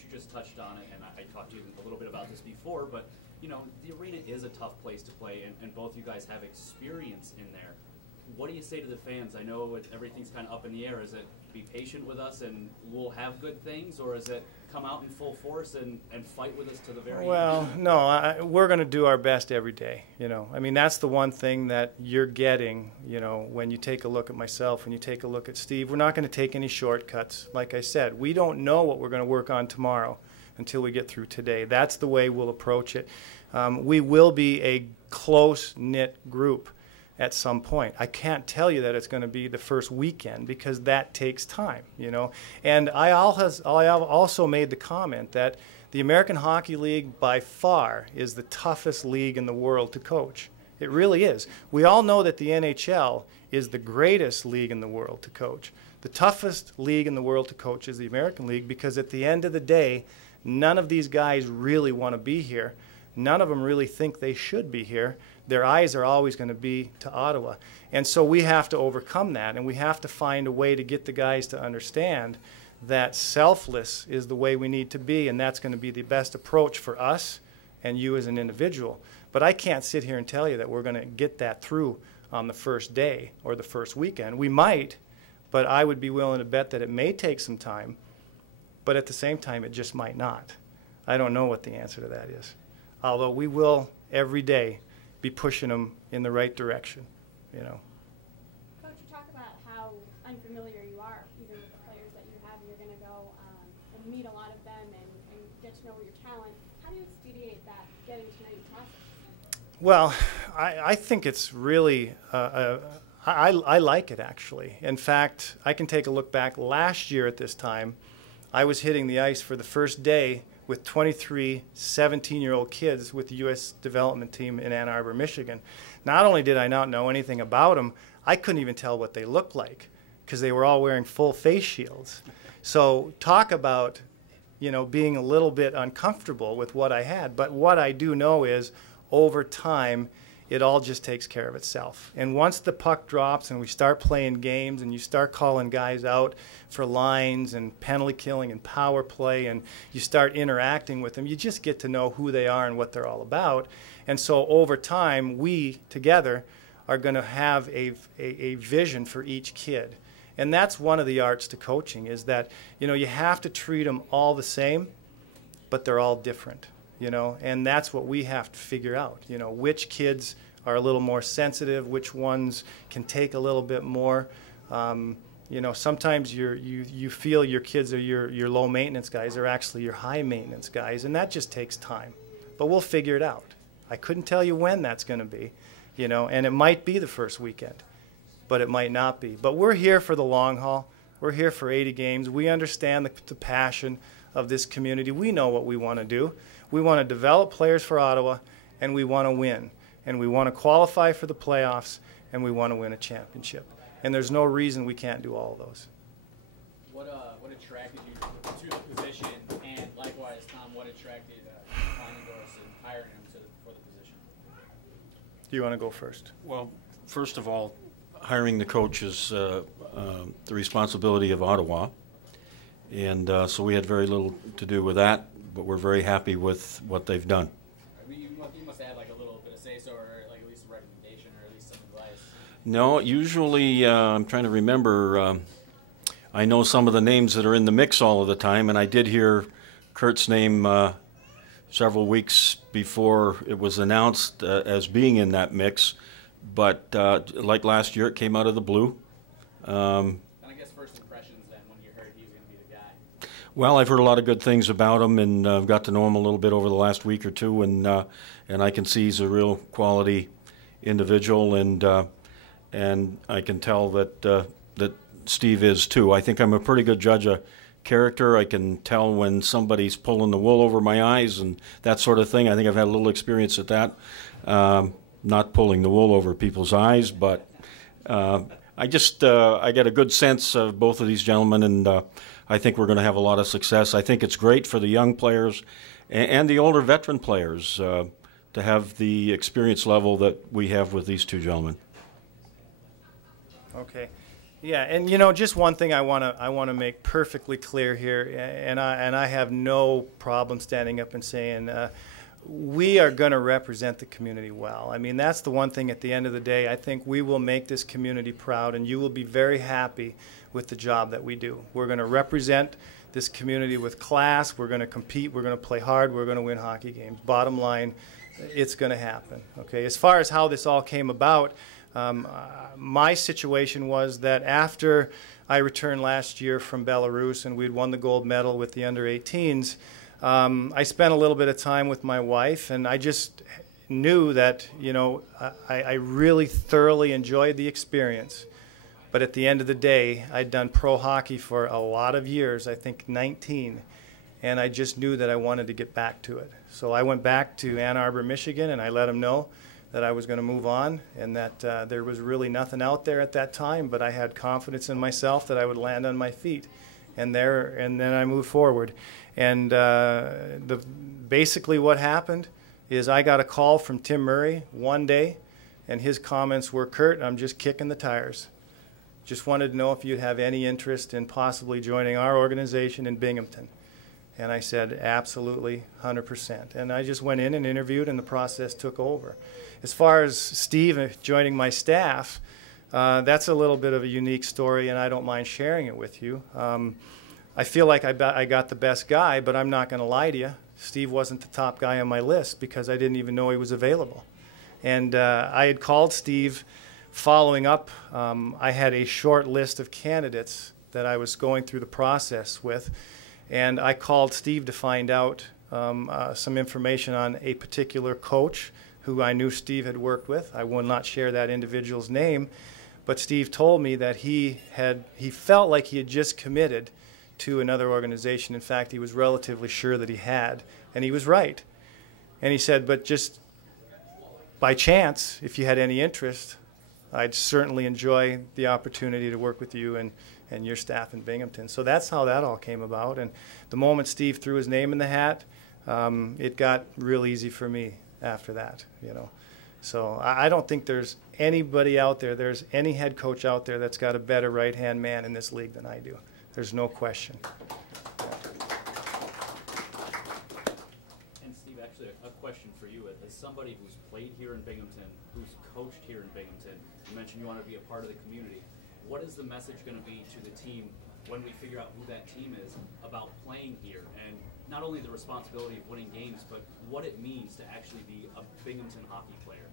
Coach, you just touched on it, and I talked to you a little bit about this before, but you know, the arena is a tough place to play, and both you guys have experience in there. What do you say to the fans? I know everything's kind of up in the air. Is it be patient with us and we'll have good things, or is it come out in full force and fight with us to the very end? Well, no, we're going to do our best every day, you know. I mean, that's the one thing that you're getting, you know, when you take a look at myself, when you take a look at Steve. We're not going to take any shortcuts. Like I said, we don't know what we're going to work on tomorrow until we get through today. That's the way we'll approach it. We will be a close-knit group at some point. I can't tell you that it's going to be the first weekend because that takes time, you know. And I also made the comment that the American Hockey League by far is the toughest league in the world to coach. It really is. We all know that the NHL is the greatest league in the world to coach. The toughest league in the world to coach is the American League because at the end of the day, none of these guys really want to be here. None of them really think they should be here. Their eyes are always going to be to Ottawa. And so we have to overcome that, and we have to find a way to get the guys to understand that selfless is the way we need to be, and that's going to be the best approach for us and you as an individual. But I can't sit here and tell you that we're going to get that through on the first day or the first weekend. We might, but I would be willing to bet that it may take some time, but at the same time it just might not. I don't know what the answer to that is. Although we will every day be pushing them in the right direction, you know. Coach, you talk about how unfamiliar you are, even with the players that you have, and you're going to go and meet a lot of them and get to know your talent. How do you expedite that getting to know you process? Well, I think it's really, I like it actually. In fact, I can take a look back. Last year at this time, I was hitting the ice for the first day with 23 17-year-old kids with the U.S. development team in Ann Arbor, Michigan. Not only did I not know anything about them, I couldn't even tell what they looked like because they were all wearing full face shields. So talk about, you know, being a little bit uncomfortable with what I had. But what I do know is over time, it all just takes care of itself. And once the puck drops and we start playing games and you start calling guys out for lines and penalty killing and power play and you start interacting with them, you just get to know who they are and what they're all about. And so over time, we together are going to have a vision for each kid. And that's one of the arts to coaching is that, you know, you have to treat them all the same, but they're all different. You know, and that's what we have to figure out, you know, which kids are a little more sensitive, which ones can take a little bit more. You know, sometimes you feel your kids are your low maintenance guys are actually your high maintenance guys, and that just takes time. But we'll figure it out. I couldn't tell you when that's going to be, you know, and it might be the first weekend, but it might not be. But we're here for the long haul. We're here for 80 games. We understand the passion of this community. We know what we want to do. We want to develop players for Ottawa, and we want to win. And we want to qualify for the playoffs, and we want to win a championship. And there's no reason we can't do all of those. What attracted you to the position, and likewise, Tom, what attracted Kleinendorst in hiring him for the position? Do you want to go first? Well, first of all, hiring the coach is the responsibility of Ottawa. And so we had very little to do with that, but we're very happy with what they've done. You must have like a little bit of say-so, or like at least a recommendation, or at least some advice. No, usually I'm trying to remember. I know some of the names that are in the mix all of the time, and I did hear Kurt's name several weeks before it was announced as being in that mix. But like last year, it came out of the blue. Well, I've heard a lot of good things about him, and I've got to know him a little bit over the last week or two, and I can see he's a real quality individual, and I can tell that that Steve is too. I think I'm a pretty good judge of character. I can tell when somebody's pulling the wool over my eyes and that sort of thing. I think I've had a little experience at that, not pulling the wool over people's eyes, but I get a good sense of both of these gentlemen, and I think we're going to have a lot of success. I think it's great for the young players and the older veteran players to have the experience level that we have with these two gentlemen. Okay. Yeah, and you know, just one thing I want to make perfectly clear here, and I have no problem standing up and saying we are going to represent the community well. I mean, that's the one thing at the end of the day. I think we will make this community proud, and you will be very happy with the job that we do. We're going to represent this community with class. We're going to compete. We're going to play hard. We're going to win hockey games. Bottom line, it's going to happen. Okay. As far as how this all came about, my situation was that after I returned last year from Belarus and we'd won the gold medal with the under-18s, I spent a little bit of time with my wife, and I just knew that, you know, I really thoroughly enjoyed the experience. But at the end of the day, I'd done pro hockey for a lot of years, I think 19, and I just knew that I wanted to get back to it. So I went back to Ann Arbor, Michigan, and I let them know that I was going to move on, and that there was really nothing out there at that time, but I had confidence in myself that I would land on my feet. And then I moved forward. And basically what happened is I got a call from Tim Murray one day, and his comments were, "Kurt, I'm just kicking the tires. Just wanted to know if you'd have any interest in possibly joining our organization in Binghamton." And I said, absolutely, 100%. And I just went in and interviewed, and the process took over. As far as Steve joining my staff, that's a little bit of a unique story, and I don't mind sharing it with you. I feel like I got the best guy, but I'm not going to lie to you. Steve wasn't the top guy on my list because I didn't even know he was available. And I had called Steve following up. I had a short list of candidates that I was going through the process with. And I called Steve to find out some information on a particular coach who I knew Steve had worked with. I will not share that individual's name, but Steve told me that he felt like he had just committed to another organization. In fact, he was relatively sure that he had, and he was right. And he said, but just by chance, if you had any interest, I'd certainly enjoy the opportunity to work with you and your staff in Binghamton. So that's how that all came about. And the moment Steve threw his name in the hat, it got real easy for me after that, you know. So I don't think there's anybody out there, there's any head coach out there that's got a better right-hand man in this league than I do. There's no question. And Steve, actually a question for you. As somebody who's played here in Binghamton, who's coached here in Binghamton, you mentioned you want to be a part of the community. What is the message going to be to the team when we figure out who that team is about playing here, and not only the responsibility of winning games, but what it means to actually be a Binghamton hockey player?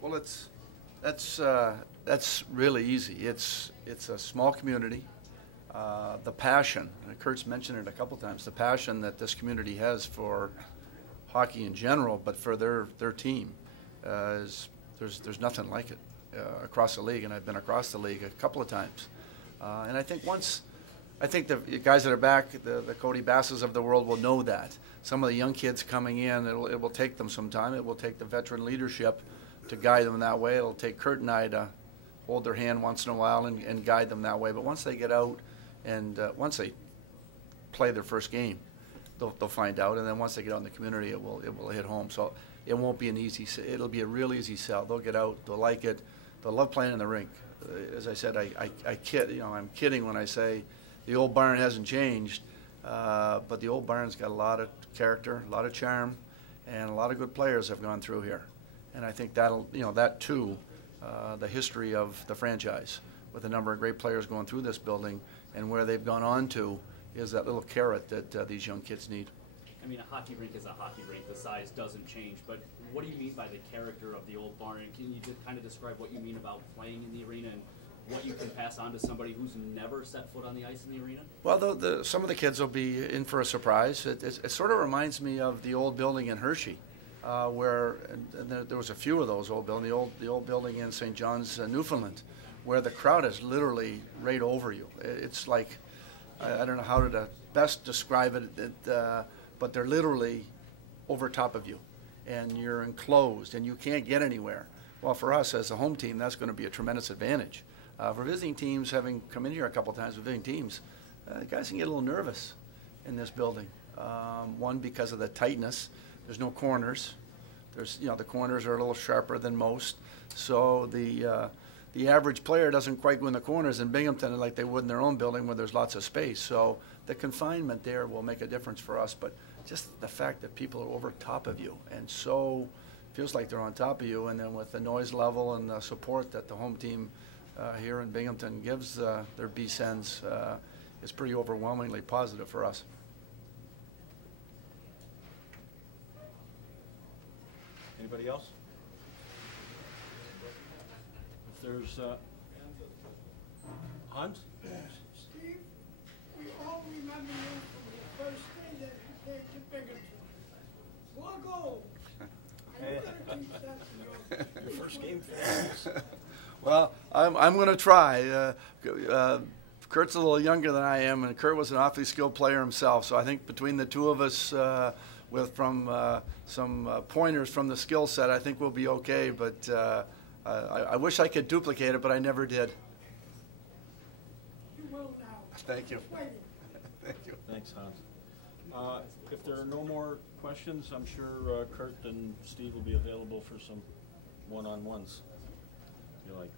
Well, that's really easy. It's a small community. The passion, and Kurt's mentioned it a couple times, the passion that this community has for hockey in general, but for their team, there's nothing like it across the league, and I've been across the league a couple of times. And I think the guys that are back, the Cody Basses of the world will know that. Some of the young kids coming in, it will take them some time. It will take the veteran leadership to guide them that way. It'll take Kurt and I to hold their hand once in a while and guide them that way. But once they get out and once they play their first game, they'll find out. And then once they get out in the community, it will hit home. So it won't be an easy. It'll be a real easy sell. They'll get out. They'll like it. They'll love playing in the rink. As I said, I kid. You know, I'm kidding when I say the old barn hasn't changed, but the old barn's got a lot of character, a lot of charm, and a lot of good players have gone through here. And I think that'll, you know, that too, the history of the franchise with a number of great players going through this building and where they've gone on to is that little carrot that these young kids need. I mean, a hockey rink is a hockey rink. The size doesn't change. But what do you mean by the character of the old barn? And can you just kind of describe what you mean about playing in the arena and what you can pass on to somebody who's never set foot on the ice in the arena? Well, some of the kids will be in for a surprise. It sort of reminds me of the old building in Hershey, where there was a few of those old buildings. The old building in St. John's, Newfoundland, where the crowd is literally right over you. It's like, I don't know how to best describe it, but they're literally over top of you, and you're enclosed, and you can't get anywhere. Well, for us as a home team, that's going to be a tremendous advantage. For visiting teams, having come in here a couple of times with visiting teams, guys can get a little nervous in this building. One, because of the tightness. There's no corners. The corners are a little sharper than most. So the the average player doesn't quite go in the corners in Binghamton like they would in their own building where there's lots of space. So the confinement there will make a difference for us. But just the fact that people are over top of you and so feels like they're on top of you, and then with the noise level and the support that the home team here in Binghamton gives their B-Sens is pretty overwhelmingly positive for us. Anybody else? If there's Hans? Steve, we all remember you from the first day that you came to Binghamton. Sluggo! Are you going to teach that to your First game fans. Well, I'm going to try. Kurt's a little younger than I am, and Kurt was an awfully skilled player himself. So I think between the two of us, from some pointers from the skill set, I think we'll be okay. But I wish I could duplicate it, but I never did. You will now. Thank you. Just waiting. Thank you. Thanks, Hans. If there are no more questions, I'm sure Kurt and Steve will be available for some one-on-ones, if you like.